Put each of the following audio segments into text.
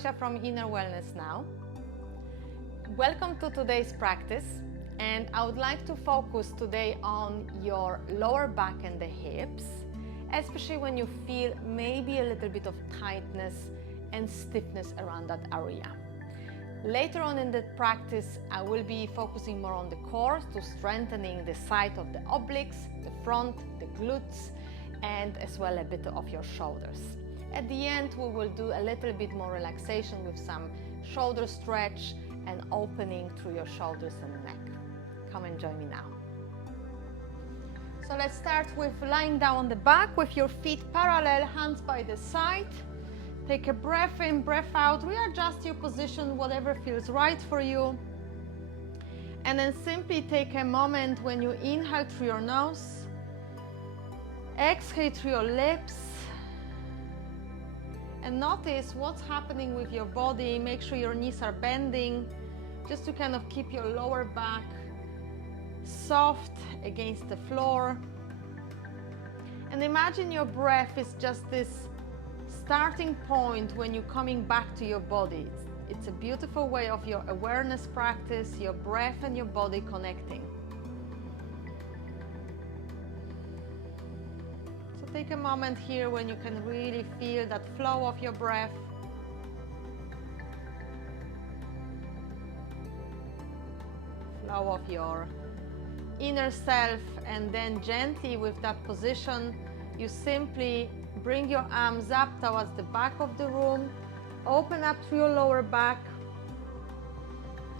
Gosia from Inner Wellness Now. Welcome to today's practice, and I would like to focus today on your lower back and the hips, especially when you feel maybe a little bit of tightness and stiffness around that area. Later on in the practice, I will be focusing more on the core to strengthening the side of the obliques, the front, the glutes, and as well a bit of your shoulders. At the end, we will do a little bit more relaxation with some shoulder stretch and opening through your shoulders and neck. Come and join me now. So let's start with lying down on the back with your feet parallel, hands by the side. Take a breath in, breath out, readjust your position, whatever feels right for you. And then simply take a moment when you inhale through your nose, exhale through your lips, and notice what's happening with your body. Make sure your knees are bending, just to kind of keep your lower back soft against the floor. And imagine your breath is just this starting point when you're coming back to your body. It's a beautiful way of your awareness practice, your breath and your body connecting. So take a moment here when you can really feel that flow of your breath. Flow of your inner self, and then gently with that position, you simply bring your arms up towards the back of the room, open up through your lower back,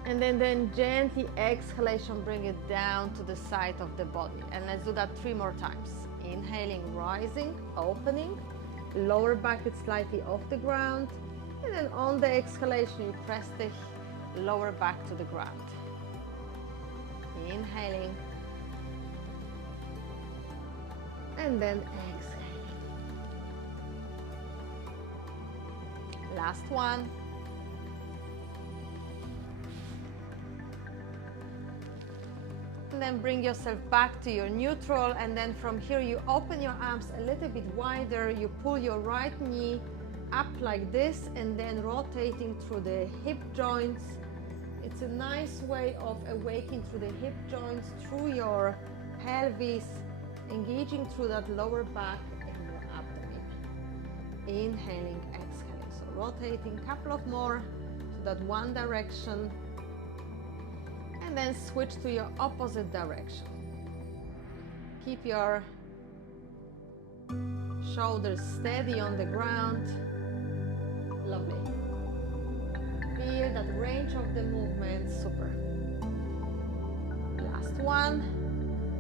and then gently exhalation, bring it down to the side of the body. And let's do that 3 more times. Inhaling, rising, opening, lower back is slightly off the ground, and then on the exhalation you press the lower back to the ground. Inhaling, and then exhaling. Last one. And then bring yourself back to your neutral, and then from here you open your arms a little bit wider, you pull your right knee up like this, and then rotating through the hip joints. It's a nice way of awakening through the hip joints, through your pelvis, engaging through that lower back and your abdomen. Inhaling, exhaling. So rotating a couple of more to that one direction, and then switch to your opposite direction. Keep your shoulders steady on the ground. Lovely. Feel that range of the movement, super. Last one,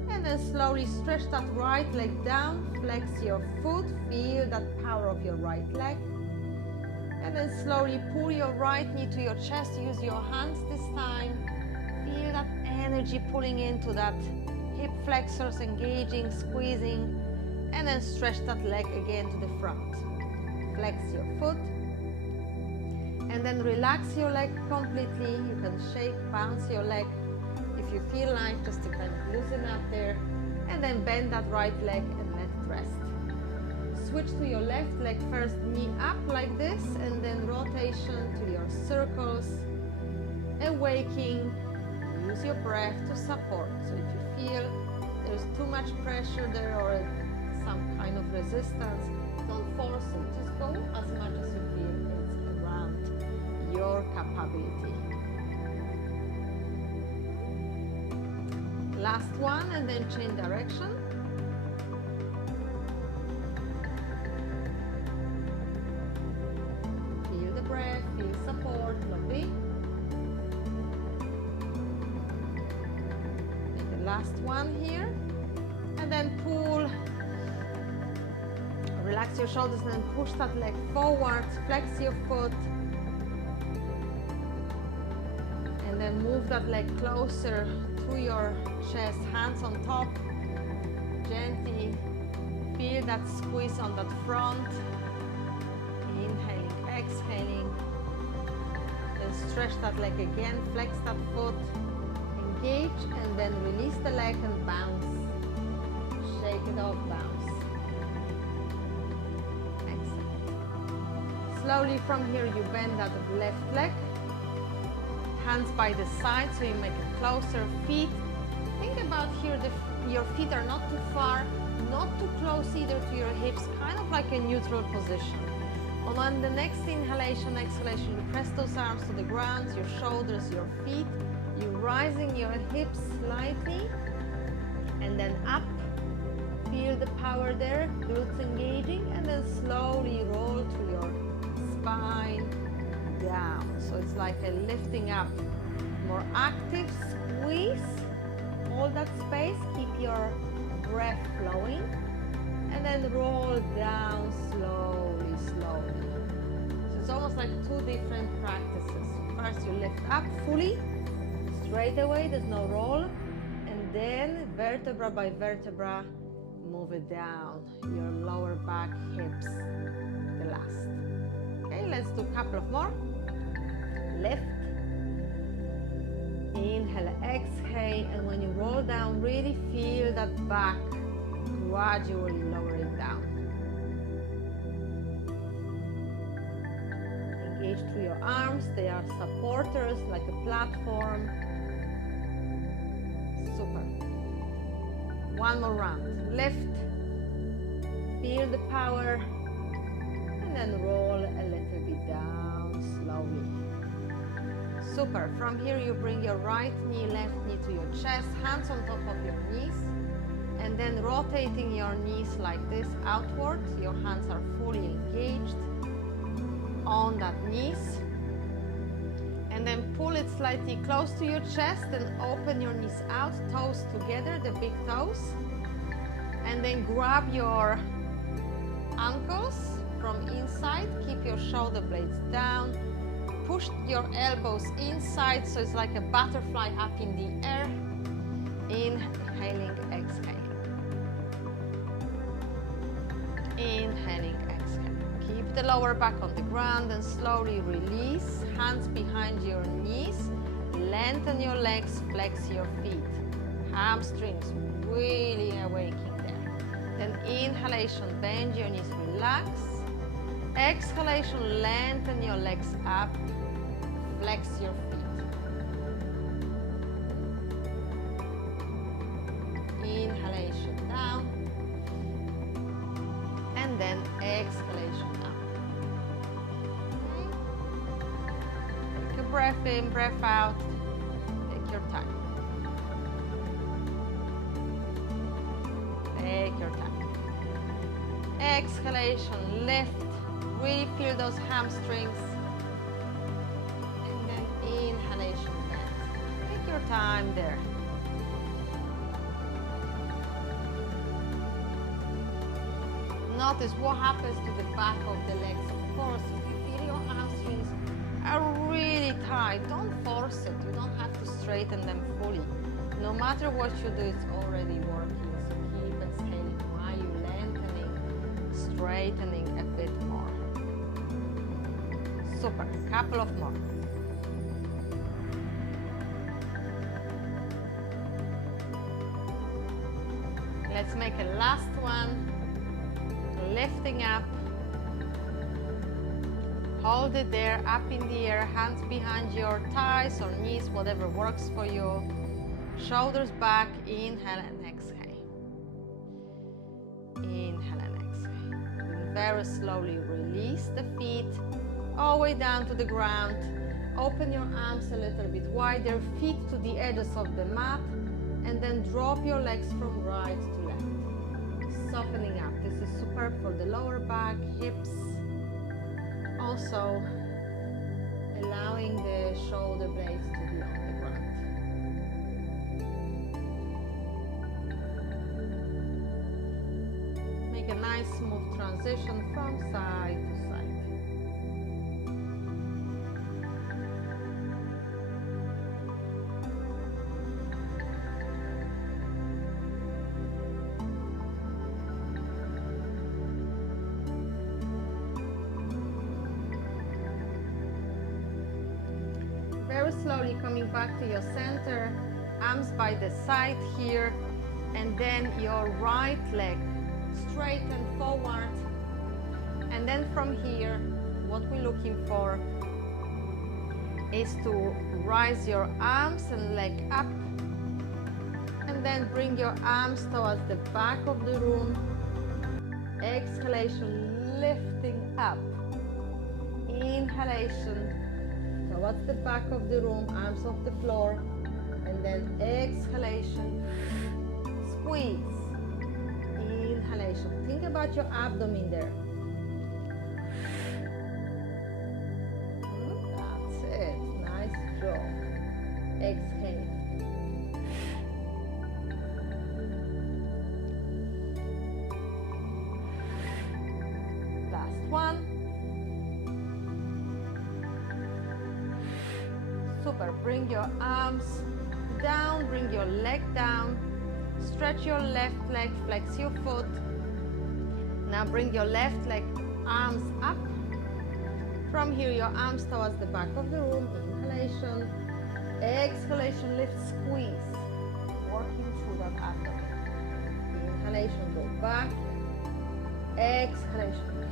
and then slowly stretch that right leg down, flex your foot, feel that power of your right leg, and then slowly pull your right knee to your chest, use your hands this time, feel that energy pulling into that hip flexors, engaging, squeezing, and then stretch that leg again to the front. Flex your foot, and then relax your leg completely. You can shake, bounce your leg if you feel like, just to kind of loosen up there, and then bend that right leg and let it rest. Switch to your left leg first, knee up like this, and then rotation to your circles, awaking. Use your breath to support. So if you feel there's too much pressure there or some kind of resistance, don't force it, just go as much as you feel it's around your capability. Last one, and then change direction. Feel the breath, feel support, lovely. Make the last one here, and then pull. Relax your shoulders and then push that leg forward, flex your foot, and then move that leg closer to your chest, hands on top. Gently feel that squeeze on that front. Inhaling, exhaling. Then stretch that leg again, flex that foot, engage, and then release the leg and bounce. Shake it off, bounce. Slowly from here you bend that left leg. Hands by the side so you make it closer. Feet, think about here your feet are not too far, not too close either to your hips, kind of like a neutral position. On the next inhalation, exhalation, you press those arms to the ground, your shoulders, your feet. You're rising your hips slightly and then up. Feel the power there, glutes engaging, and then slowly roll to your spine down. So it's like a lifting up, more active squeeze. Hold that space, keep your breath flowing, and then roll down slowly, slowly. So it's almost like two different practices. First you lift up fully, straight away, there's no roll, and then vertebra by vertebra, move it down, your lower back, hips, the last. Okay, let's do a couple of more. Lift, inhale, exhale, and when you roll down, really feel that back gradually lowering down. Engage through your arms, they are supporters like a platform. Super. One more round. Lift, feel the power, and then roll a little bit down slowly. Super. From here you bring your right knee, left knee to your chest, hands on top of your knees, and then rotating your knees like this outward. Your hands are fully engaged on that knees. And then pull it slightly close to your chest and open your knees out, toes together, the big toes. And then grab your ankles from inside, keep your shoulder blades down, push your elbows inside so it's like a butterfly up in the air. Inhaling, exhaling. Inhaling, exhaling. Keep the lower back on the ground and slowly release. Hands behind your knees. Lengthen your legs, flex your feet. Hamstrings really awakening there. Then inhalation, bend your knees, relax. Exhalation, lengthen your legs up, flex your feet. Inhalation down, and then exhalation up. Okay. Take a breath in, breath out. Take your time. Take your time. Exhalation, lift. Really feel those hamstrings. And then inhalation, bend. Take your time there. Notice what happens to the back of the legs. Of course, if you feel your hamstrings are really tight, don't force it. You don't have to straighten them fully. No matter what you do, it's already working. So keep exhaling while you're lengthening, straightening a bit more. Super. Couple of more. Let's make a last one. Lifting up. Hold it there, up in the air, hands behind your thighs or knees, whatever works for you. Shoulders back, inhale and exhale. Inhale and exhale. And very slowly release the feet all the way down to the ground. Open your arms a little bit wider, feet to the edges of the mat, and then drop your legs from right to left. Softening up. This is superb for the lower back, hips. Also allowing the shoulder blades to be on the ground. Make a nice smooth transition from side to side. Very slowly coming back to your center, arms by the side here, and then your right leg straighten forward, and then from here what we're looking for is to rise your arms and leg up, and then bring your arms towards the back of the room. Exhalation, lifting up. Inhalation towards the back of the room, arms off the floor, and then exhalation, squeeze. Inhalation. Think about your abdomen there. That's it. Nice job. Exhale. Last one. Super. Bring your arms down, bring your leg down. Stretch your left leg, flex your foot. Now bring your left leg, arms up. From here, your arms towards the back of the room. Inhalation. Exhalation, lift, squeeze. Working through that abdomen. Inhalation, go back. Exhalation.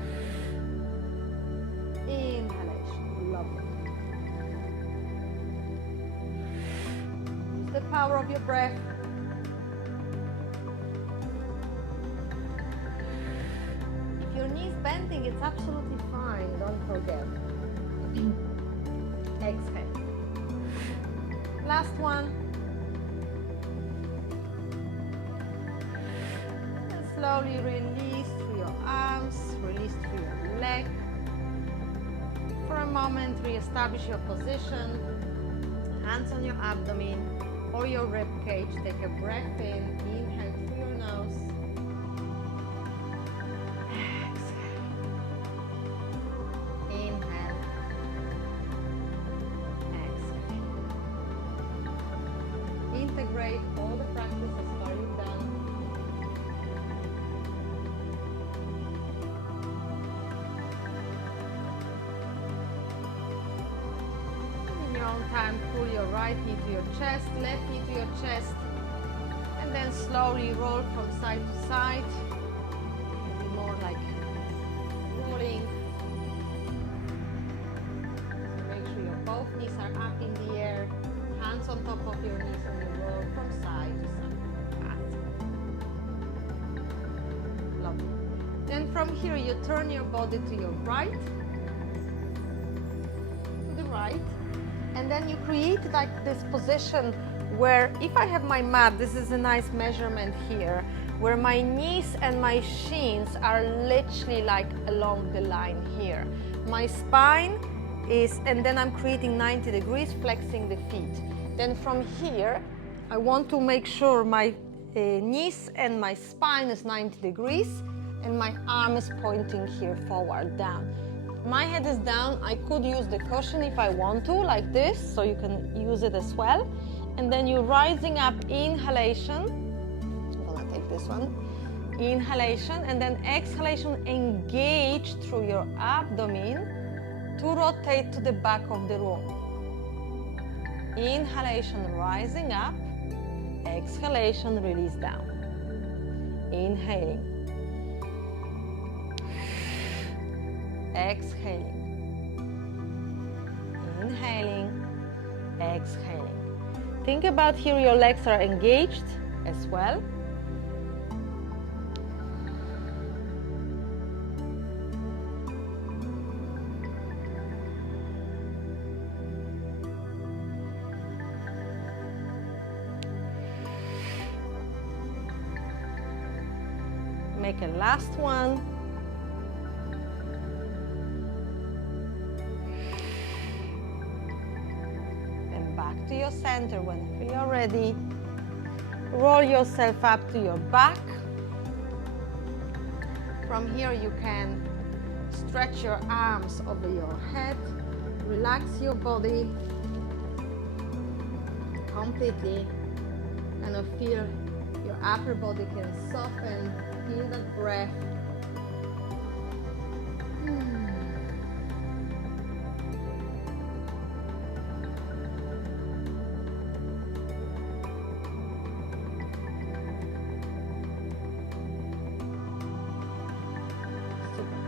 Inhalation. Lovely. Use the power of your breath. Your knees bending, it's absolutely fine, don't forget. Exhale. Last one. And slowly release through your arms, release through your leg. For a moment, re-establish your position. Hands on your abdomen or your rib cage. Take a breath in. Inhale through your nose. Integrate all the practice as far you've done. In your own time, pull your right knee to your chest, left knee to your chest, and then slowly roll from side to side. Maybe more like rolling. So make sure your both knees are up in the air. Hands on top of your knees and you roll from side to side. Lovely. Then from here you turn your body to your right, to the right, and then you create like this position where if I have my mat, this is a nice measurement here, where my knees and my shins are literally like along the line here. My spine is, and then I'm creating 90 degrees, flexing the feet. Then from here, I want to make sure my knees and my spine is 90 degrees and my arm is pointing here forward, down. My head is down. I could use the cushion if I want to, like this, so you can use it as well. And then you're rising up, inhalation. I'm gonna take this one. Inhalation, and then exhalation, engage through your abdomen to rotate to the back of the room. Inhalation, rising up. Exhalation, release down. Inhaling. Exhaling. Inhaling. Exhaling. Think about here your legs are engaged as well. Make a last one. Then back to your center whenever you're ready. Roll yourself up to your back. From here you can stretch your arms over your head. Relax your body completely. Kind of feel your upper body can soften. Feel that breath. Super.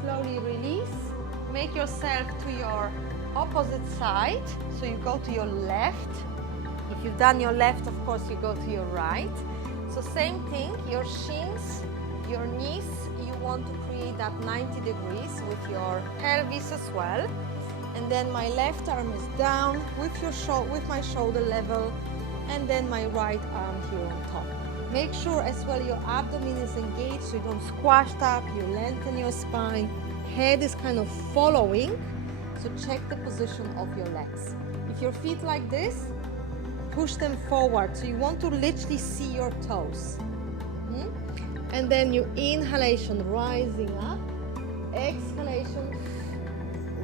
Slowly release. take yourself to your opposite side. So you go to your left. If you've done your left, of course, you go to your right. So same thing, your shins, your knees, you want to create that 90 degrees with your pelvis as well. And then my left arm is down with my shoulder level, and then my right arm here on top. Make sure as well your abdomen is engaged, so you don't squash up, you lengthen your spine. Head is kind of following, so check the position of your legs. If your feet like this, push them forward, so you want to literally see your toes. And then you inhalation, rising up, exhalation,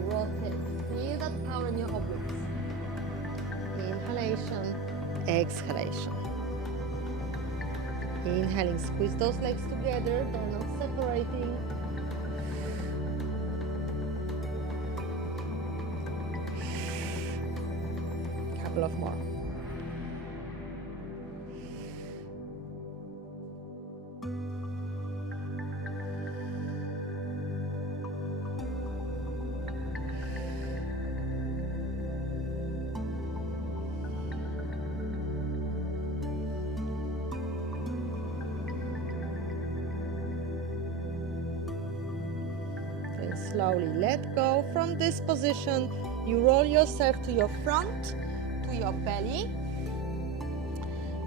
rotate. Feel that power in your obliques. Inhalation, exhalation. Inhaling, squeeze those legs together, they're not separating. Couple of more. Slowly let go from this position. You roll yourself to your front, to your belly.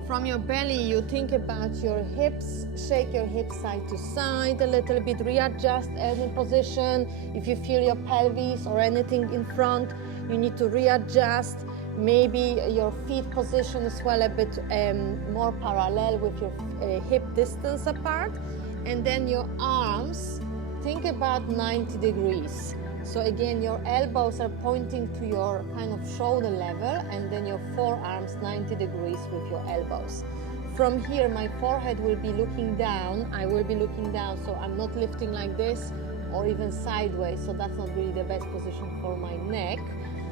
From your belly, you think about your hips. Shake your hips side to side a little bit. Readjust any position. If you feel your pelvis or anything in front, you need to readjust. Maybe your feet position as well a bit more parallel with your hip distance apart. And then your arms, think about 90 degrees. So again, your elbows are pointing to your kind of shoulder level, and then your forearms 90 degrees with your elbows. From here, my forehead will be looking down. I will be looking down, so I'm not lifting like this or even sideways, so that's not really the best position for my neck.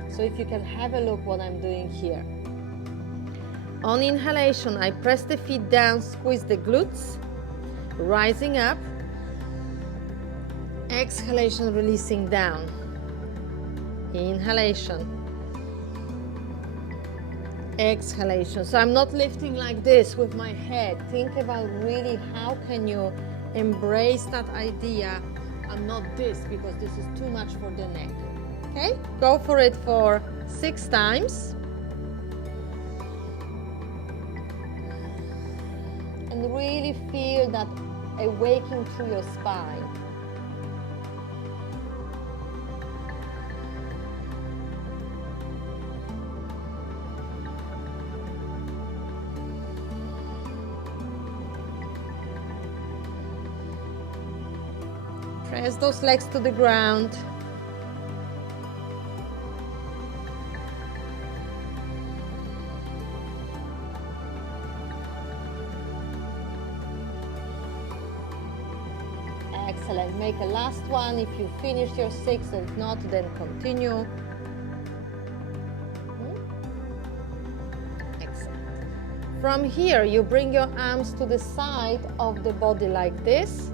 So if you can have a look what I'm doing here. On inhalation, I press the feet down, squeeze the glutes, rising up. Exhalation, releasing down. Inhalation. Exhalation. So I'm not lifting like this with my head. Think about really how can you embrace that idea. I'm not this because this is too much for the neck. Okay? Go for it for 6 times. And really feel that awakening through your spine. Press those legs to the ground. Excellent. Make a last one if you finished your 6. If not, then continue. Excellent. From here, you bring your arms to the side of the body like this.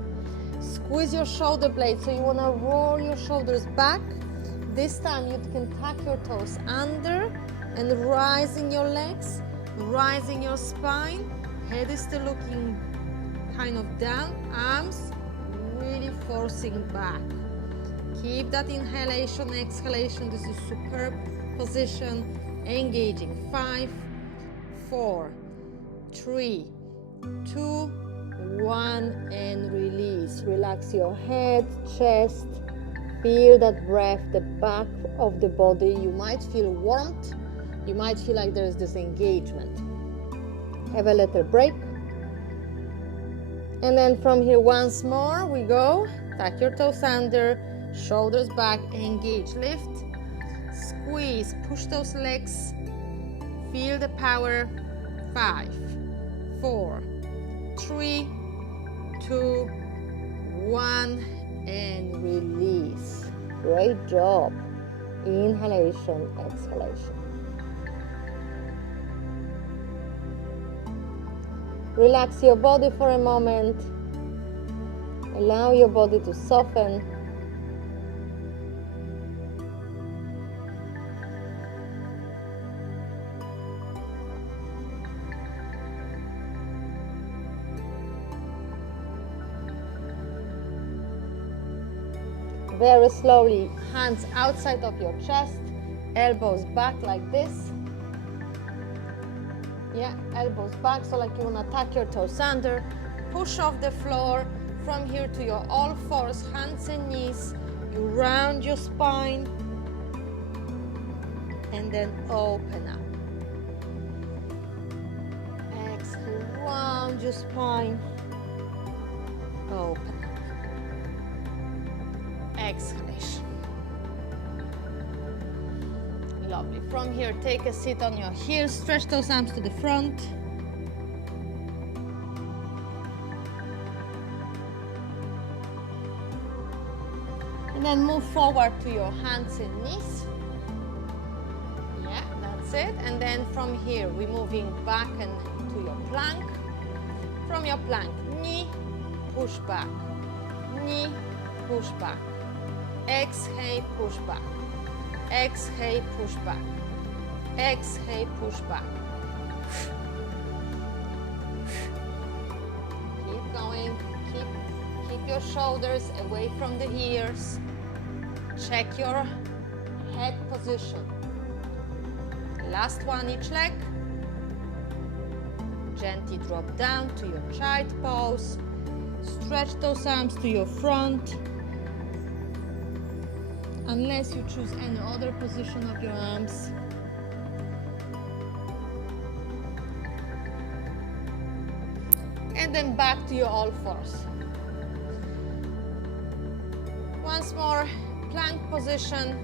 Squeeze your shoulder blades, so you want to roll your shoulders back. This time you can tuck your toes under and rising your legs, rising your spine. Head is still looking kind of down, arms really forcing back. Keep that inhalation, exhalation. This is superb position. Engaging. 5, 4, 3, 2, 1, and release. Relax your head, chest. Feel that breath, the back of the body. You might feel warmth. You might feel like there is this engagement. Have a little break. And then from here, once more, we go. Tuck your toes under, shoulders back, engage, lift, squeeze, push those legs. Feel the power. 5, 4, 3, 2, 1, and release. Great job. Inhalation, exhalation. Relax your body for a moment. Allow your body to soften. Very slowly, hands outside of your chest, elbows back like this. Yeah, elbows back, so like you want to tuck your toes under. Push off the floor. From here to your all fours, hands and knees. You round your spine. And then open up. Exhale, round your spine. Open up. Exhalation. Lovely. From here, take a seat on your heels. Stretch those arms to the front. And then move forward to your hands and knees. Yeah, that's it. And then from here, we're moving back and to your plank. From your plank, knee, push back. Knee, push back. Exhale, push back. Exhale, push back. Exhale, push back. Keep going. Keep your shoulders away from the ears. Check your head position. Last one, each leg. Gently drop down to your child pose. Stretch those arms to your front. Unless you choose any other position of your arms. And then back to your all fours. Once more, plank position,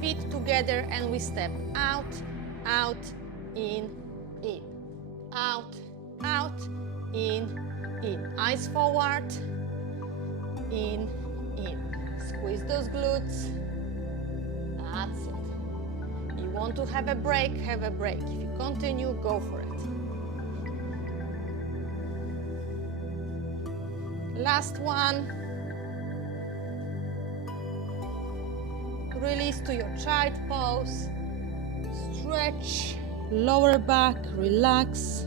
feet together, and we step out, out, in, out, out, in. Eyes forward, in. Squeeze those glutes. That's it. You want to have a break, have a break. If you continue, go for it. Last one. Release to your child pose. Stretch, lower back, relax.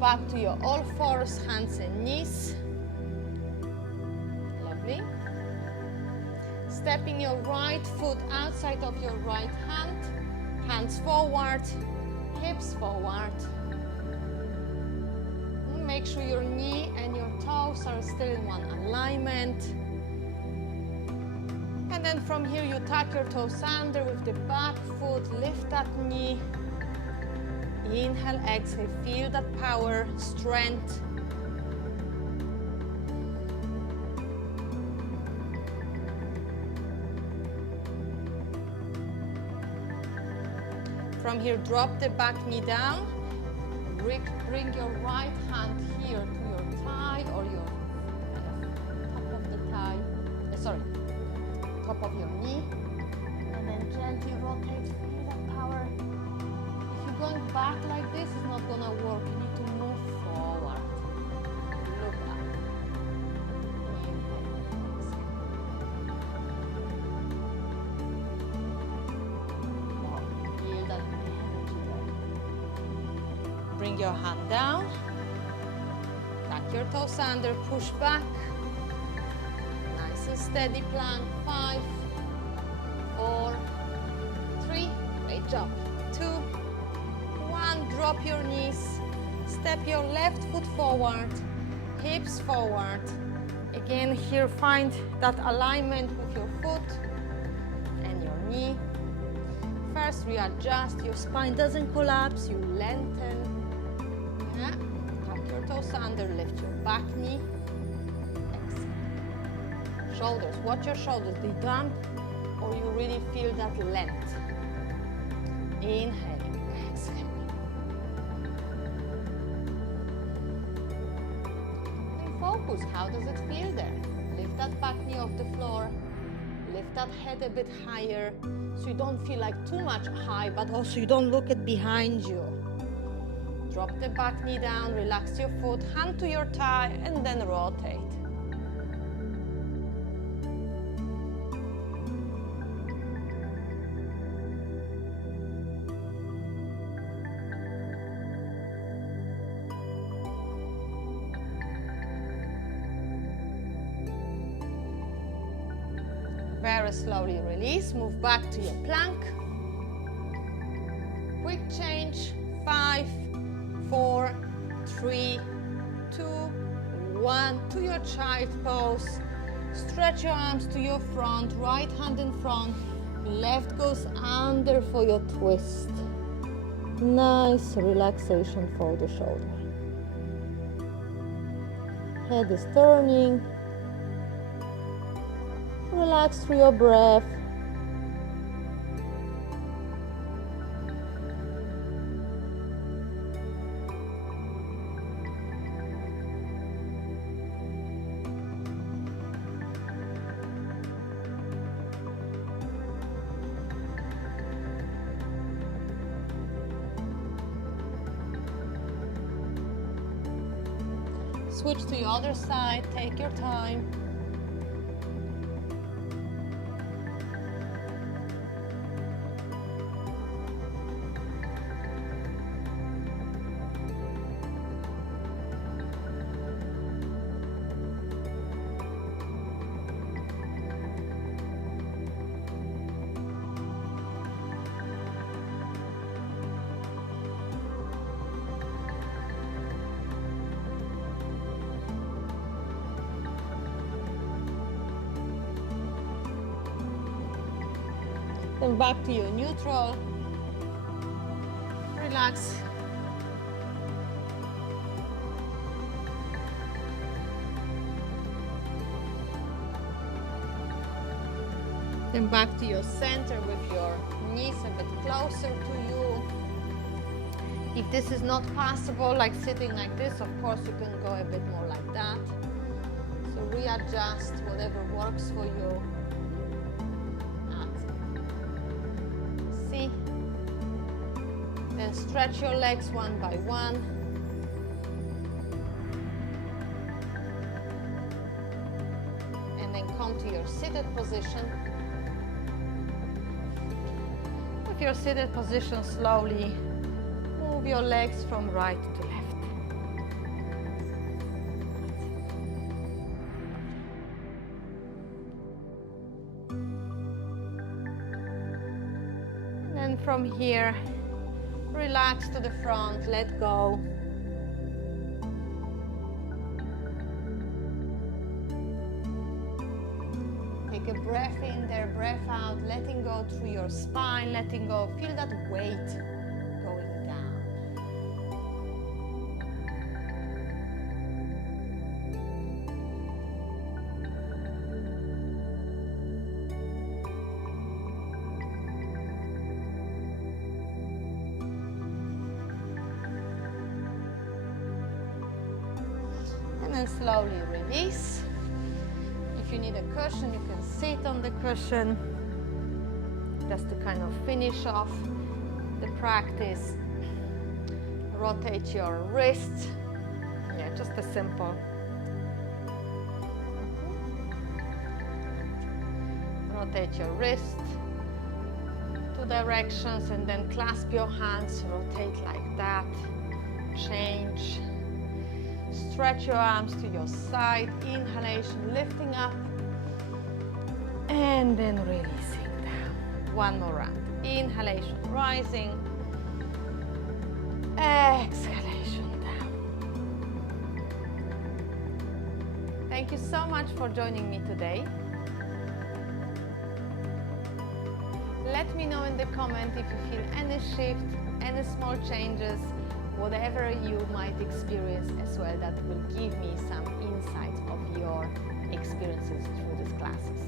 Back to your all fours, hands and knees. Lovely. Stepping your right foot outside of your right hand. Hands forward, hips forward. Make sure your knee and your toes are still in one alignment. And then from here you tuck your toes under with the back foot, lift that knee. Inhale, exhale, feel that power, strength. From here, drop the back knee down. Bring your right hand here to your thigh or your top of the thigh. Top of your knee. And then gently rotate, feel that power. Going back like this is not going to work. You need to move forward. Look up. Inhale, exhale. Feel that energy there. Bring your hand down. Tuck your toes under. Push back. Nice and steady plank. 5, 4, 3. Great job. 2. Drop your knees, step your left foot forward, hips forward. Again, here find that alignment with your foot and your knee. First, readjust, your spine doesn't collapse, you lengthen. Yeah. Tuck your toes under, lift your back knee. Exhale. Shoulders, watch your shoulders, they dump or you really feel that length. Inhale, exhale. Focus, how does it feel there? Lift that back knee off the floor. Lift that head a bit higher so you don't feel like too much high, but also you don't look at behind you. Drop the back knee down, relax your foot, hand to your thigh, and then rotate. Very slowly release, move back to your plank. Quick change, 5, 4, 3, 2, 1, to your child pose. Stretch your arms to your front, right hand in front, left goes under for your twist. Nice relaxation for the shoulder. Head is turning. Relax through your breath. Switch to the other side, take your time. Then back to your neutral. Relax. Then back to your center with your knees a bit closer to you. If this is not possible, like sitting like this, of course you can go a bit more like that. So readjust whatever works for you. Then stretch your legs one by one. And then come to your seated position. With your seated position, slowly move your legs from right to left. And then from here, relax to the front, let go. Take a breath in there, breath out, letting go through your spine, letting go. Feel that weight going down. And then slowly release. If you need a cushion, you can sit on the cushion just to kind of finish off the practice. Rotate your wrists. Yeah, just a simple. Rotate your wrist, 2 directions, and then clasp your hands, rotate like that. Change. Stretch your arms to your side, inhalation, lifting up, and then releasing down. One more round. Inhalation, rising, exhalation down. Thank you so much for joining me today. Let me know in the comment if you feel any shift, any small changes, whatever you might experience as well, that will give me some insights of your experiences through these classes.